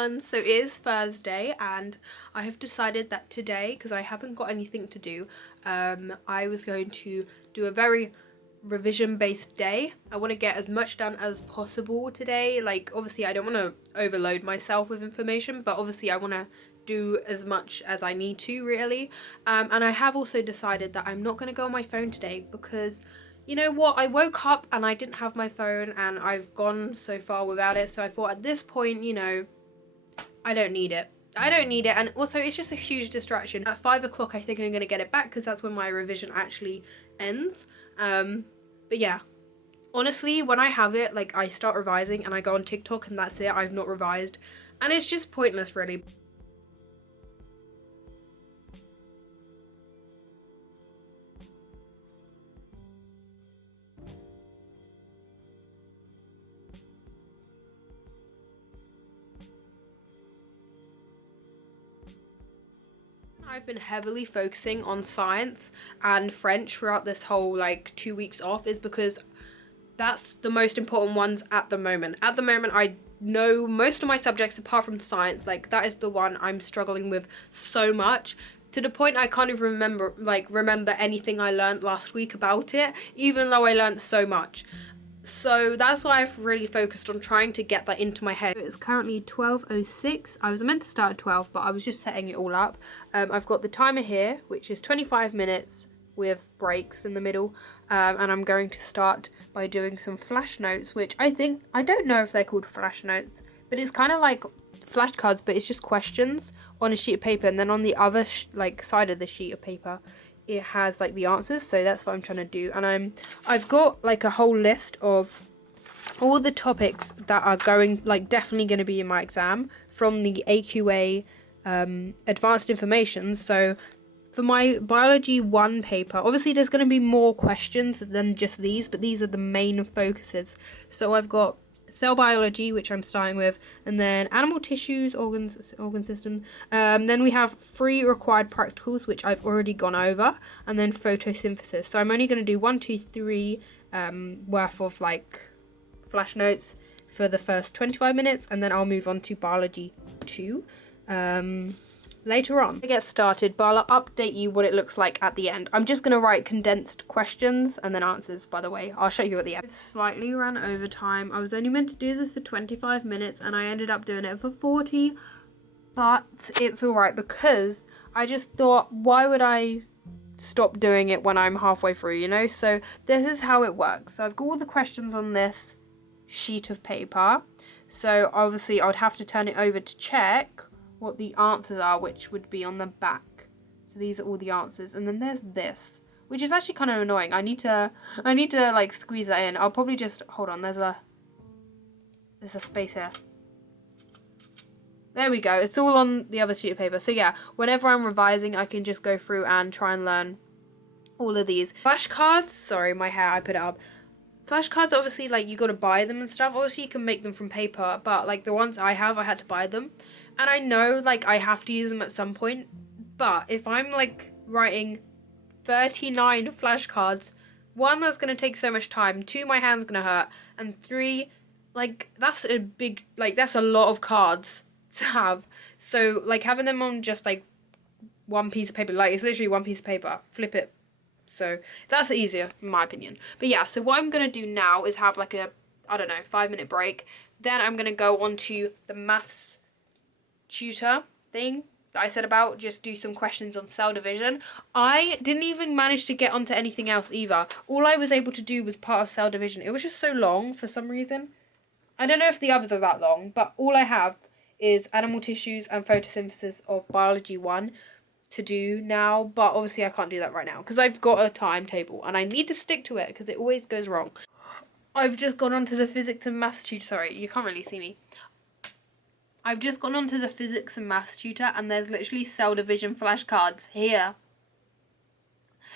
everyone. So it is Thursday and I have decided that today, because I haven't got anything to do, I was going to do a very revision based day. I want to get as much done as possible today. Like, obviously I don't want to overload myself with information, but obviously I want to do as much as I need to, really. And I have also decided that I'm not going to go on my phone today because, you know what, I woke up and I didn't have my phone and I've gone so far without it, so I thought at this point, you know, I don't need it. And also it's just a huge distraction. At 5 o'clock I think I'm going to get it back because that's when my revision actually ends. But yeah, honestly, when I have it, like, I start revising and I go on TikTok and that's it. I've not revised and it's just pointless, really. I've been heavily focusing on science and French throughout this whole, like, 2 weeks off is because that's the most important ones at the moment. At the moment, I know most of my subjects apart from science. Like, that is the one I'm struggling with so much, to the point I can't even remember anything I learned last week about it, even though I learned so much. So that's why I've really focused on trying to get that into my head. It's currently 12:06. I was meant to start at 12, but I was just setting it all up. I've got the timer here, which is 25 minutes with breaks in the middle. And I'm going to start by doing some flash notes, which I don't know if they're called flash notes, but it's kind of like flashcards, but it's just questions on a sheet of paper, and then on the other side of the sheet of paper it has like the answers. So that's what I'm trying to do, and I've got like a whole list of all the topics that are definitely going to be in my exam from the AQA advanced information. So for my biology 1 paper, obviously there's going to be more questions than just these, but these are the main focuses. So I've got cell biology, which I'm starting with, and then animal tissues, organ system. Then we have 3 required practicals, which I've already gone over, and then photosynthesis. So I'm only going to do 1, 2, 3 worth of like flash notes for the first 25 minutes, and then I'll move on to biology 2 later on. To get started, but I'll update you what it looks like at the end. I'm just going to write condensed questions and then answers, by the way. I'll show you at the end. I've slightly ran over time. I was only meant to do this for 25 minutes and I ended up doing it for 40, but it's alright because I just thought, why would I stop doing it when I'm halfway through, you know? So this is how it works. So I've got all the questions on this sheet of paper. So obviously I would have to turn it over to check what the answers are, which would be on the back. So these are all the answers, and then there's this, which is actually kind of annoying. I need to like squeeze that in. I'll probably just hold on. There's a space here. There we go. It's all on the other sheet of paper. So yeah, whenever I'm revising, I can just go through and try and learn all of these flashcards. Sorry, my hair. I put it up. Flashcards, obviously, like, you got to buy them and stuff. Obviously, you can make them from paper, but like the ones I have, I had to buy them. And I know, like, I have to use them at some point, but if I'm, like, writing 39 flashcards, 1, that's going to take so much time, 2, my hand's going to hurt, and 3, like, that's a big, like, that's a lot of cards to have. So, like, having them on just, like, 1 piece of paper, like, it's literally 1 piece of paper, flip it. So, that's easier, in my opinion. But yeah, so what I'm going to do now is have, like, a, I don't know, 5-minute break. Then I'm going to go on to the maths tutor thing that I said about, just do some questions on cell division. I didn't even manage to get onto anything else either. All I was able to do was part of cell division. It was just so long for some reason. I don't know if the others are that long, but all I have is animal tissues and photosynthesis of biology 1 to do now, but obviously I can't do that right now because I've got a timetable and I need to stick to it because it always goes wrong. I've just gone on to the physics and maths tutor. Sorry, you can't really see me. I've just gone on to the physics and maths tutor and there's literally cell division flashcards here.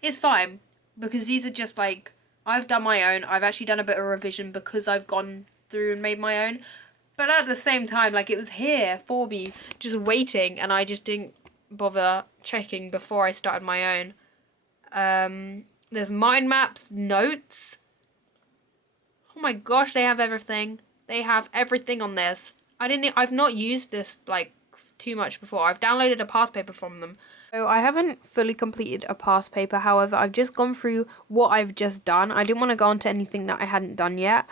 It's fine because these are just like, I've done my own. I've actually done a bit of revision because I've gone through and made my own. But at the same time, like, it was here for me just waiting and I just didn't bother checking before I started my own. There's mind maps, notes. Oh my gosh, they have everything. They have everything on this. I've not used this like too much before. I've downloaded a past paper from them. So I haven't fully completed a past paper. However, I've just gone through what I've just done. I didn't want to go on to anything that I hadn't done yet,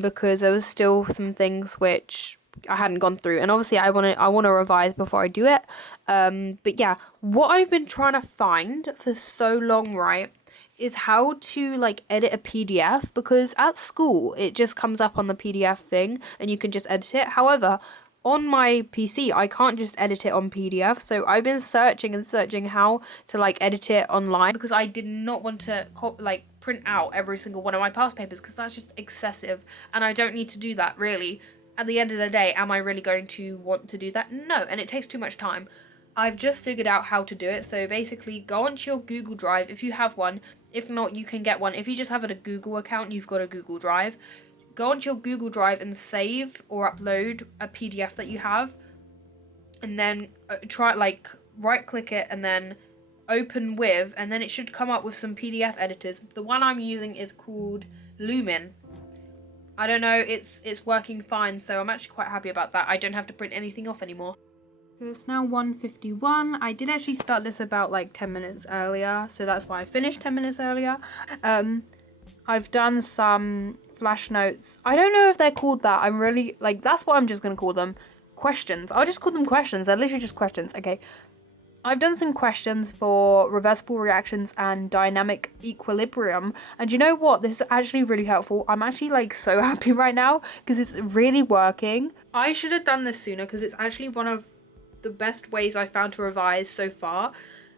because there was still some things which I hadn't gone through, and obviously I want to revise before I do it. But yeah, what I've been trying to find for so long, right, is how to like edit a PDF, because at school it just comes up on the PDF thing and you can just edit it. However, on my PC I can't just edit it on PDF, so I've been searching and searching how to like edit it online, because I did not want to like print out every single one of my past papers, because that's just excessive and I don't need to do that really. At the end of the day, am I really going to want to do that? No, and it takes too much time. I've just figured out how to do it. So basically, go onto your Google Drive if you have one. If not, you can get one. If you just have a Google account, you've got a Google Drive. Go onto your Google Drive and save or upload a PDF that you have. And then right click it and then open with, and then it should come up with some PDF editors. The one I'm using is called Lumen. I don't know, it's working fine, so I'm actually quite happy about that. I don't have to print anything off anymore. So it's now 1:51. I did actually start this about like 10 minutes earlier, so that's why I finished 10 minutes earlier. I've done some flash notes. I don't know if they're called that. I'm really, like, that's what I'm just going to call them. Questions. I'll just call them questions. They're literally just questions. Okay. I've done some questions for reversible reactions and dynamic equilibrium, and you know what? This is actually really helpful. I'm actually like so happy right now because it's really working. I should have done this sooner because it's actually one of the best ways I found to revise so far.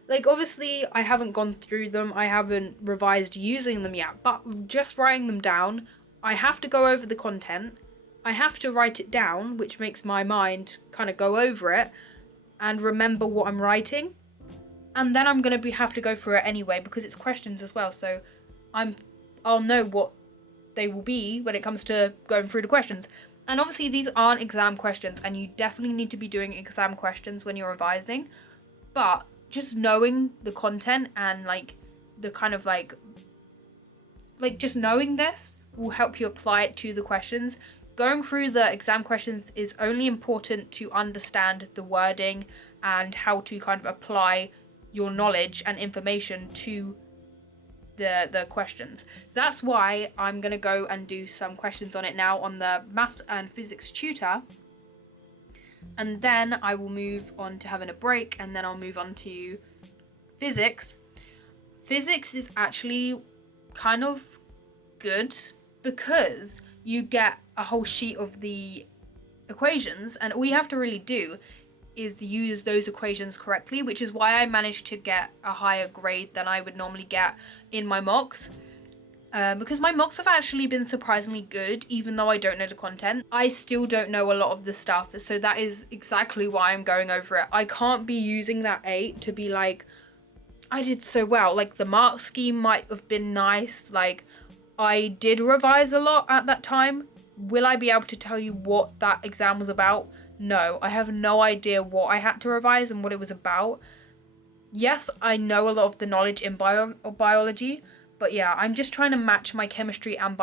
Like, obviously I haven't gone through them, I haven't revised using them yet, but just writing them down, I have to go over the content, I have to write it down, which makes my mind kind of go over it and remember what I'm writing, and then I'm gonna have to go through it anyway because it's questions as well, so I'll know what they will be when it comes to going through the questions. And obviously these aren't exam questions, and you definitely need to be doing exam questions when you're revising, but just knowing the content and like the kind of like just knowing this will help you apply it to the questions. Going through the exam questions is only important to understand the wording and how to kind of apply your knowledge and information to the questions. That's why I'm going to go and do some questions on it now on the maths and physics tutor. And then I will move on to having a break, and then I'll move on to physics. Physics is actually kind of good because you get a whole sheet of the equations, and all you have to really do is use those equations correctly, which is why I managed to get a higher grade than I would normally get in my mocks. Because my mocks have actually been surprisingly good, even though I don't know the content. I still don't know a lot of the stuff, so that is exactly why I'm going over it. I can't be using that 8 to be like, I did so well. Like, the mark scheme might have been nice, like, I did revise a lot at that time. Will I be able to tell you what that exam was about? No, I have no idea what I had to revise and what it was about. Yes, I know a lot of the knowledge in biology, but yeah, I'm just trying to match my chemistry and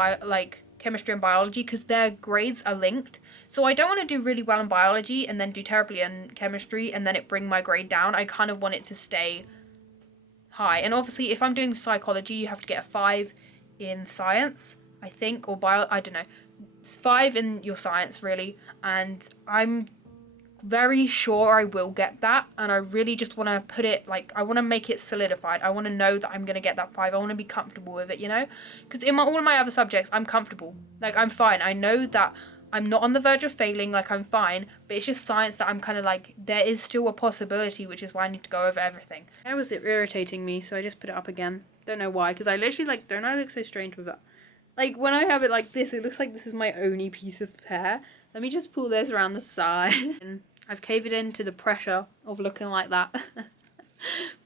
chemistry and biology because their grades are linked. So I don't want to do really well in biology and then do terribly in chemistry and then it bring my grade down. I kind of want it to stay high. And obviously, if I'm doing psychology, you have to get a 5 in science, I think, or I don't know. It's 5 in your science, really, and I'm very sure I will get that, and I really just want to put it, like, I want to make it solidified. I want to know that I'm going to get that 5. I want to be comfortable with it, you know, because in all of my other subjects, I'm comfortable. Like, I'm fine. I know that I'm not on the verge of failing, like, I'm fine, but it's just science that I'm kind of like, there is still a possibility, which is why I need to go over everything. Why was it irritating me, so I just put it up again. Don't know why, because I literally, like, don't I look so strange with it? Like, when I have it like this, it looks like this is my only piece of hair. Let me just pull this around the side. And I've caved in to the pressure of looking like that.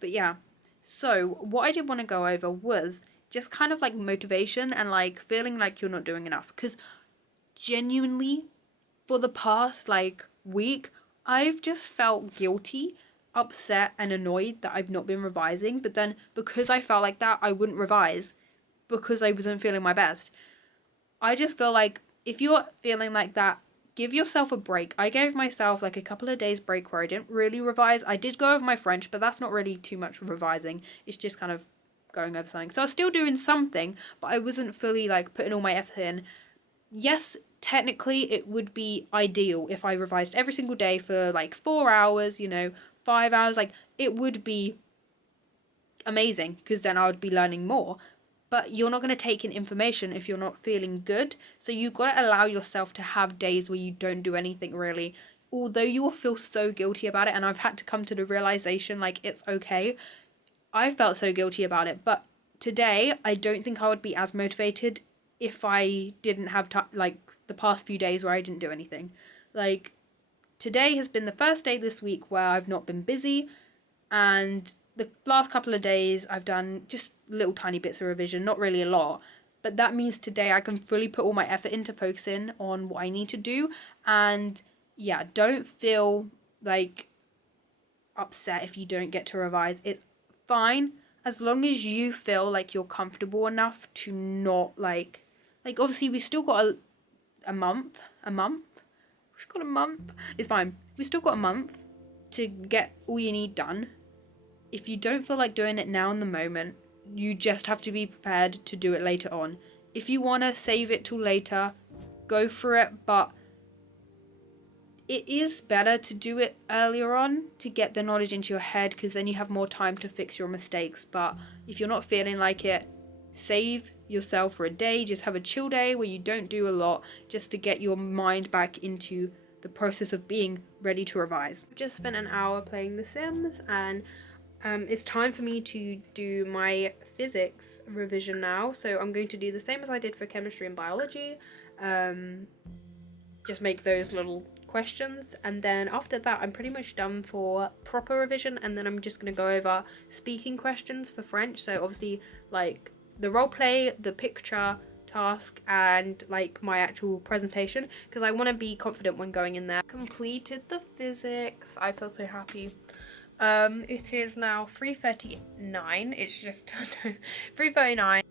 But yeah, so what I did want to go over was just kind of like motivation and like feeling like you're not doing enough. Because genuinely, for the past like week, I've just felt guilty, upset and annoyed that I've not been revising. But then because I felt like that, I wouldn't revise because I wasn't feeling my best. I just feel like if you're feeling like that, give yourself a break. I gave myself like a couple of days break where I didn't really revise. I did go over my French, but that's not really too much revising. It's just kind of going over something. So I was still doing something, but I wasn't fully like putting all my effort in. Yes, technically it would be ideal if I revised every single day for like 4 hours, 5 hours. Like, it would be amazing because then I would be learning more. But you're not going to take in information if you're not feeling good. So you've got to allow yourself to have days where you don't do anything really. Although you will feel so guilty about it, and I've had to come to the realization like it's okay. I felt so guilty about it, but today I don't think I would be as motivated if I didn't have like the past few days where I didn't do anything. Like, today has been the first day this week where I've not been busy, and the last couple of days I've done just little tiny bits of revision, not really a lot. But that means today I can fully put all my effort into focusing on what I need to do. And yeah, don't feel like upset if you don't get to revise. It's fine as long as you feel like you're comfortable enough to not like obviously we've still got a month. We've got a month. It's fine. We've still got a month to get all you need done. If you don't feel like doing it now in the moment, you just have to be prepared to do it later on. If you want to save it till later, go for it, but it is better to do it earlier on to get the knowledge into your head, because then you have more time to fix your mistakes. But if you're not feeling like it, save yourself for a day. Just have a chill day where you don't do a lot, just to get your mind back into the process of being ready to revise. I've just spent an hour playing The Sims, and it's time for me to do my physics revision now. So I'm going to do the same as I did for chemistry and biology. Just make those little questions, and then after that I'm pretty much done for proper revision, and then I'm just going to go over speaking questions for French. So obviously like the role play, the picture task, and like my actual presentation, because I want to be confident when going in there. Completed the physics. I feel so happy. It is now 3:39. It's just 3:39.